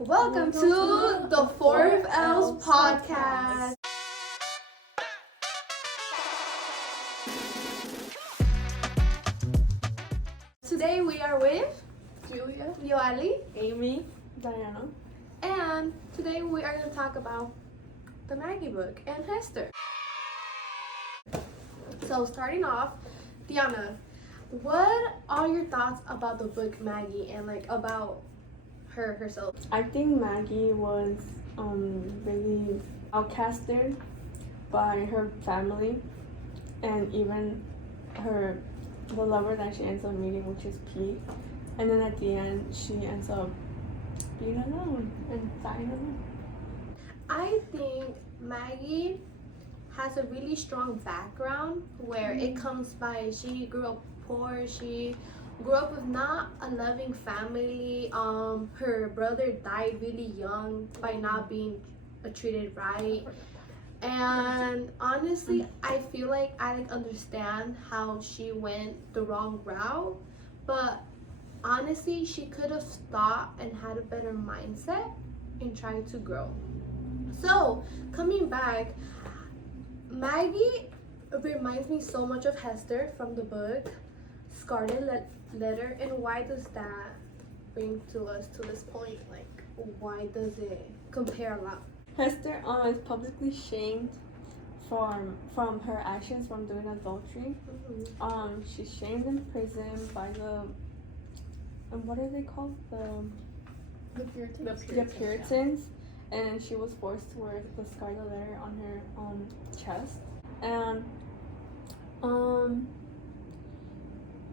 Welcome to the 4L's podcast. Today we are with Julia, Yoali, Amy, Diana. and today we are going to talk about the Maggie book and Hester. So starting off, Diana, what are your thoughts about the book Maggie and like about herself? I think Maggie was really outcasted by her family and even the lover that she ends up meeting, which is Pete. And then at the end, she ends up being alone and dying alone. I think Maggie has a really strong background where it comes by she grew up poor, she grew up with not a loving family. Her brother died really young by not being treated right. And honestly, I feel like I understand how she went the wrong route, but honestly, she could have thought and had a better mindset and tried to grow. So, coming back, Maggie reminds me so much of Hester from the book Scarlett Letter. And why does that bring to us to this point? Like, why does it compare a lot? Hester is publicly shamed from her actions from doing adultery. She's shamed in prison by what are they called? The Puritans. The Puritans. And she was forced to wear the Scarlet Letter on her chest. And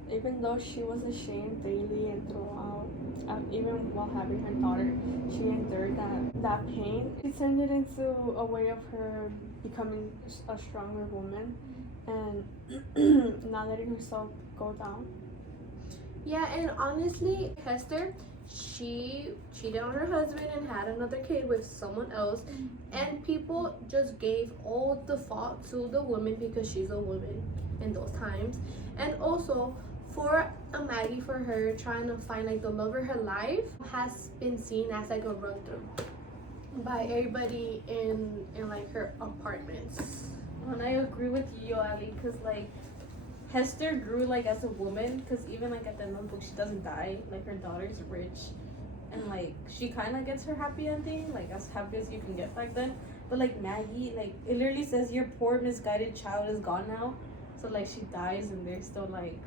even though she was ashamed daily and throughout, even while having her daughter, she endured that pain. She turned it into a way of her becoming a stronger woman and not letting herself go down. Yeah, and honestly, Hester, she cheated on her husband and had another kid with someone else, and people just gave all the fault to the woman because she's a woman in those times. And also for a Maggie, for her trying to find like the love of her life has been seen as like a run through by everybody in like her apartments. And I agree with you, Ali, because like Hester grew like as a woman, because even like at the end of the book she doesn't die, like her daughter's rich and like she kind of gets her happy ending, like as happy as you can get back then. But like Maggie, like it literally says your poor misguided child is gone now, so like she dies and they're still like,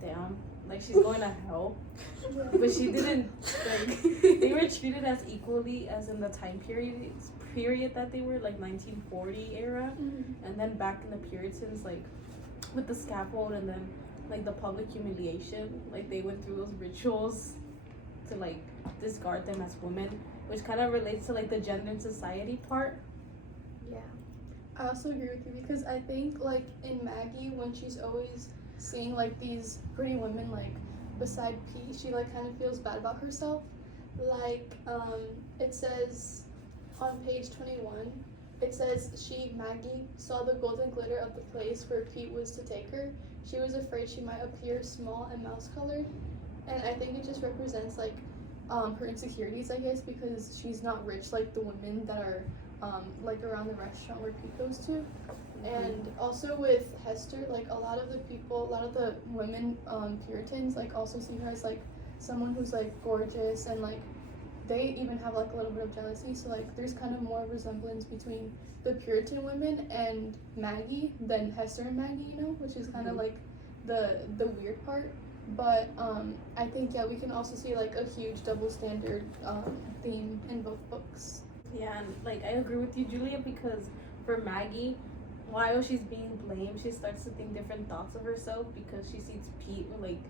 damn, like she's going to hell. But she didn't, like they were treated as equally as in the time period that they were, like 1940 era. And then back in the Puritans, like with the scaffold and then like the public humiliation, like they went through those rituals to like discard them as women, which kind of relates to like the gender and society part. Yeah. I also agree with you because I think like in Maggie, when she's always seeing like these pretty women like beside Pete, she like kind of feels bad about herself. Like it says on page 21, it says Maggie saw the golden glitter of the place where Pete was to take her. She was afraid she might appear small and mouse colored, and I think it just represents like her insecurities, I guess, because she's not rich like the women that are like around the restaurant where Pete goes to. And also with Hester, like a lot of the women Puritans like also see her as like someone who's like gorgeous, and like they even have like a little bit of jealousy. So like there's kind of more resemblance between the Puritan women and Maggie than Hester and Maggie, you know, which is kind of like the weird part. But I think we can also see like a huge double standard theme in both books. Yeah, and like I agree with you, Julia, because for Maggie, while she's being blamed, she starts to think different thoughts of herself because she sees Pete with like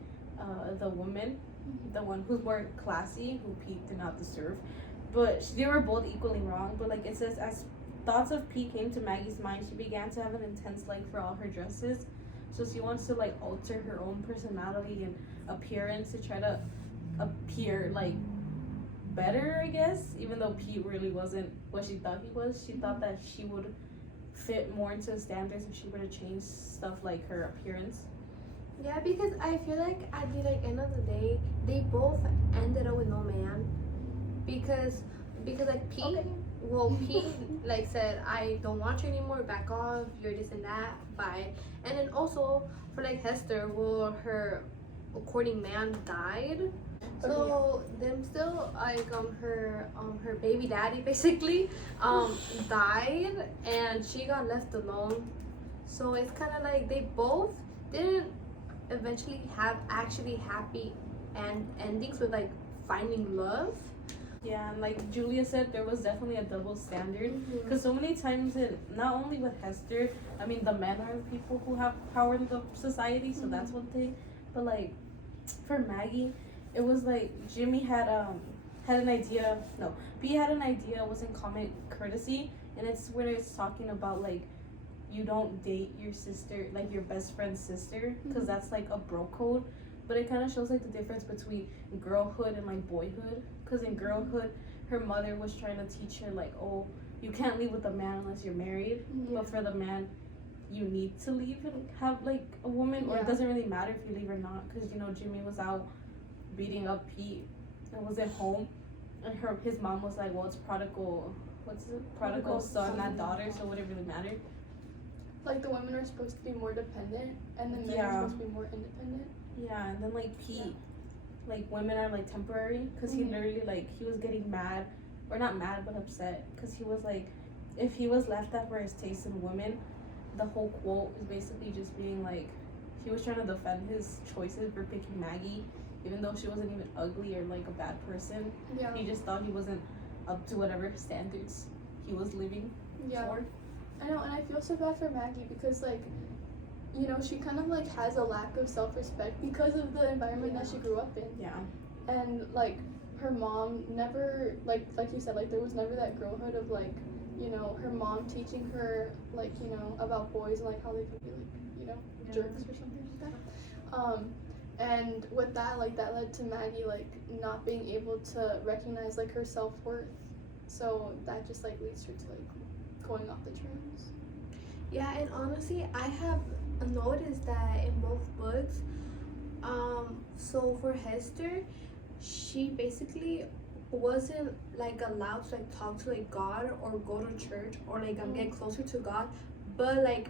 the woman, the one who's more classy, who Pete did not deserve. But they were both equally wrong. But like it says, as thoughts of Pete came to Maggie's mind, she began to have an intense like for all her dresses. So she wants to like alter her own personality and appearance to try to appear like better, I guess, even though Pete really wasn't what she thought he was. She thought that she would fit more into the standards if she were to change stuff like her appearance. Yeah, because I feel like at the end of the day, they both ended up with no man. Because because like Pete, Okay. well, Pete like said, I don't want you anymore, back off, you're this and that, bye. And then also for like Hester, well, her courting man died. So them still like her baby daddy basically died, and she got left alone. So it's kind of like they both didn't eventually have actually happy endings with like finding love. Yeah, and like Julia said, there was definitely a double standard. Because so many times, not only with Hester, I mean, the men are the people who have power in the society, so that's one thing. But like, for Maggie, it was like Jimmy had an idea. No, B had an idea. It wasn't common courtesy, and it's when it's talking about like, you don't date your sister, like your best friend's sister, because that's like a bro code. But it kind of shows like the difference between girlhood and like boyhood. Because in girlhood, her mother was trying to teach her like, oh, you can't leave with a man unless you're married. Yeah. But for the man, you need to leave and have like a woman, or it doesn't really matter if you leave or not. Because you know Jimmy was out beating up Pete and was at home, and his mom was like, well, it's prodigal son, not daughter, so would it really matter? Like the women are supposed to be more dependent, and the men are supposed to be more independent. Yeah, and then like Pete, like women are like temporary, because he literally like he was getting mad, or not mad but upset, because he was like, if he was left out for his taste in women, the whole quote is basically just being like, he was trying to defend his choices for picking Maggie, even though she wasn't even ugly or like a bad person. Yeah. He just thought he wasn't up to whatever standards he was living for. I know, and I feel so bad for Maggie because, like, you know, she kind of, like, has a lack of self-respect because of the environment that she grew up in. Yeah. And, like, her mom never, like you said, like, there was never that girlhood of, like, you know, her mom teaching her, like, you know, about boys and, like, how they could be, like, you know, jerks or something like that. And with that, like, that led to Maggie, like, not being able to recognize, like, her self-worth. So that just, like, leads her to, like, going off the trails. Yeah, and honestly, I have noticed that in both books. So for Hester, she basically wasn't like allowed to like talk to like God or go to church or like get closer to God. But like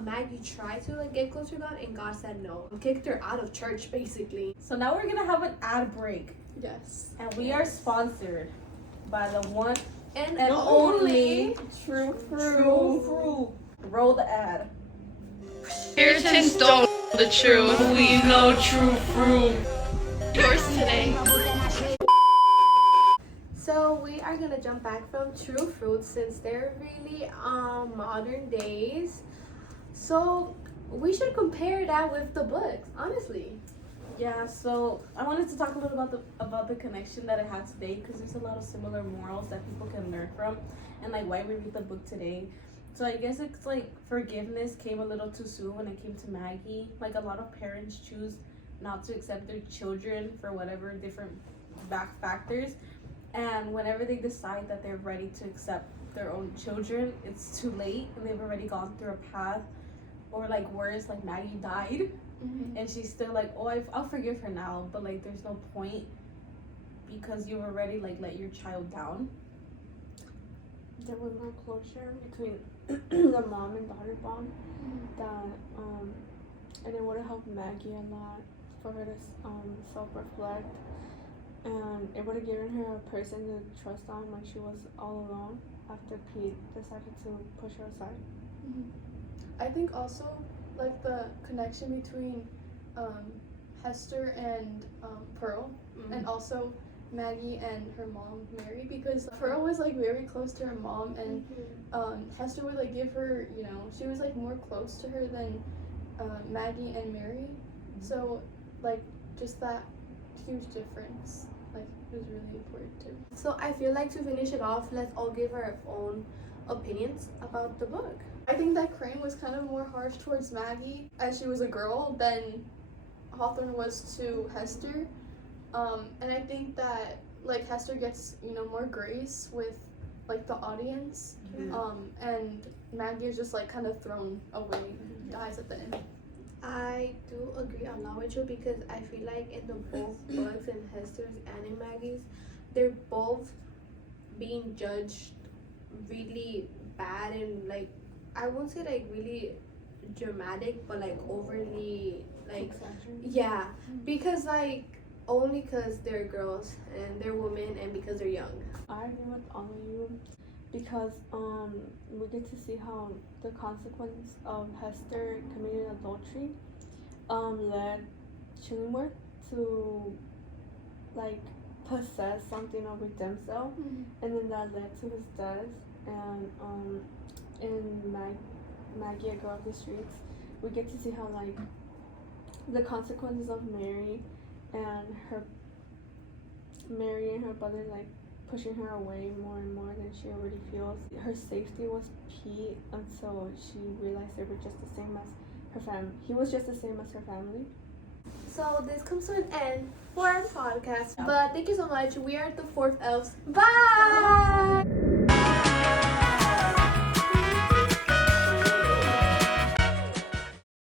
Maggie tried to like get closer to God, and God said no, kicked her out of church basically. So now we're gonna have an ad break, Yes. and we are sponsored by the one And only True True Fruit. Roll the ad. Puritans don't know the truth. We know true fruit. Yours today. So we are gonna jump back from True Fruit since they're really modern days. So we should compare that with the books, honestly. Yeah, so I wanted to talk a little about the connection that it had today, because there's a lot of similar morals that people can learn from, and like why we read the book today. So I guess it's like forgiveness came a little too soon when it came to Maggie. Like a lot of parents choose not to accept their children for whatever different factors, and whenever they decide that they're ready to accept their own children, it's too late, and they've already gone through a path, or like worse, like Maggie died. And she's still like, oh, I'll forgive her now, but like there's no point, because you've already like let your child down. There was no closure between the mom and daughter bond, that and it would have helped Maggie a lot for her to self-reflect, and it would have given her a person to trust on when she was all alone after Pete decided to push her aside. I think also, like, the connection between Hester and Pearl, and also Maggie and her mom Mary, because Pearl was like very close to her mom, and Hester would like give her, you know, she was like more close to her than Maggie and Mary. So like just that huge difference, like, was really important too. So I feel like to finish it off, let's all give our own opinions about the book. I think that Crane was kind of more harsh towards Maggie as she was a girl than Hawthorne was to Hester. And I think that, like, Hester gets, you know, more grace with, like, the audience. And Maggie is just, like, kind of thrown away and dies at the end. I do agree a lot with you, because I feel like in the both books, in Hester's and in Maggie's, they're both being judged really bad and like I won't say like really dramatic, but like overly like yeah, because like only because they're girls and they're women and because they're young. I agree with all of you because we get to see how the consequence of Hester committing adultery led Chillingworth to like possess something over themselves, and then that led to his death. And in Maggie, a Girl of the Streets, we get to see how like the consequences of Mary and her brother like pushing her away more and more than she already feels. Her safety was key until she realized they were just the same as her family. He was just the same as her family. So this comes to an end for our podcast. But thank you so much. We are the 4th elves. Bye!